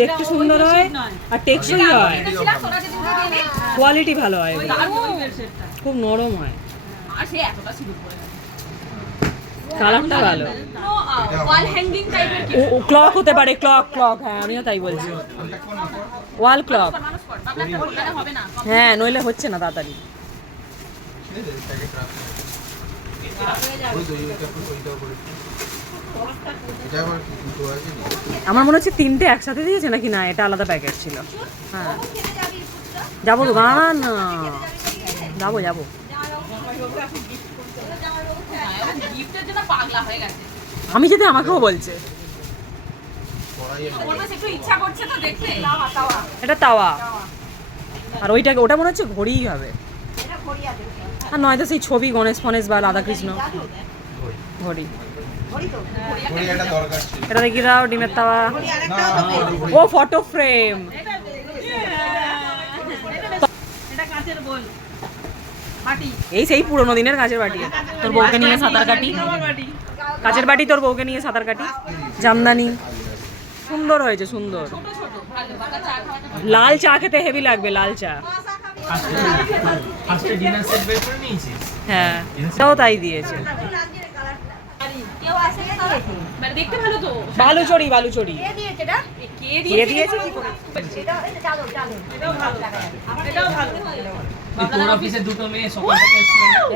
দেখতে সুন্দর হয় আর টেকসই হয়, কোয়ালিটি ভালো হয়, খুব নরম হয়, কালারটা ভালো। ও ক্লক হতে পারে, ক্লক হ্যাঁ আমিও তাই বলছি, ওয়াল ক্লক। হ্যাঁ নইলে হচ্ছে না তাড়াতাড়ি। আমার মনে হচ্ছে 3টে একসাথে দিয়েছে নাকি, না এটা আলাদা প্যাকেট ছিল। হ্যাঁ যাবো তো, না না যাবো যাবো। আমি যেতে আমাকেও বলছে, এটা তাওয়া, আর ওটা মনে হচ্ছে ঘড়িই হবে, আর নয়তো সেই ছবি গণেশ ফণেশ বা রাধাকৃষ্ণ ঘড়ি। এটা দেখি দাও, ডিমের তাওয়া, ও ফটো ফ্রেম, এই সেই পুরোনো দিনের কাঁচের বাটি। তোর বউকে নিয়ে সাঁতার কাটি, কাঁচের বাটি তোর বউকে নিয়ে সাঁতার কাটি। জামদানি সুন্দর হয়েছে, সুন্দর। লাল চা খেতে হেভি লাগবে, লাল চা। হ্যাঁ তাও তাই দিয়েছে। বালুচড়ি কে দিয়েছে কি করে?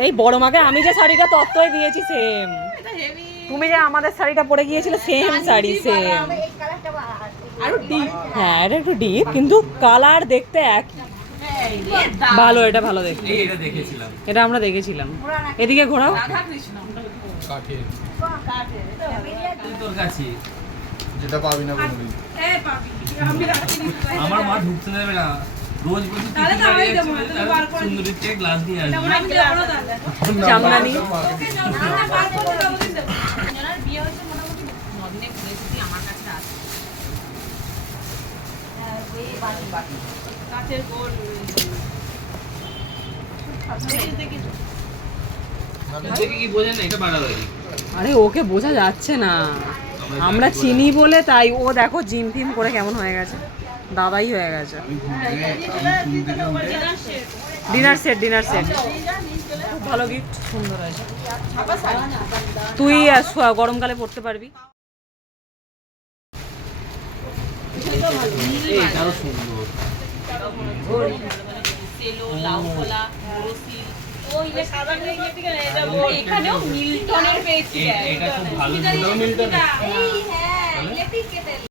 এই বড় মাকে আমি যে শাড়িটা তত্ত্বই দিয়েছি সেম, তুমি যে আমাদের শাড়িটা পরে গিয়েছিলে সেম শাড়ি, সেম। হ্যাঁ এটা একটু ডিপ কিন্তু কালার দেখতে একই, ভালো, এটা ভালো দেখতে, এটা আমরা দেখেছিলাম। এদিকে ঘোরাও, যেটা পাবি না আমার মা ঢুকতে দেবে না, রোজ বলছি সুন্দরী থেকে গ্লাস দিয়ে আসবে। জামদানি আরে ওকে বোঝা যাচ্ছে না, আমরা চিনি বলে তাই। ও দেখো জিম ফিম করে কেমন হয়ে গেছে, দাদাই হয়ে গেছে। ডিনার সেট খুব ভালো গিফট, সুন্দর আছে। তুই গরমকালে পড়তে পারবি। এখানেও মিল্টনের পেয়েছি।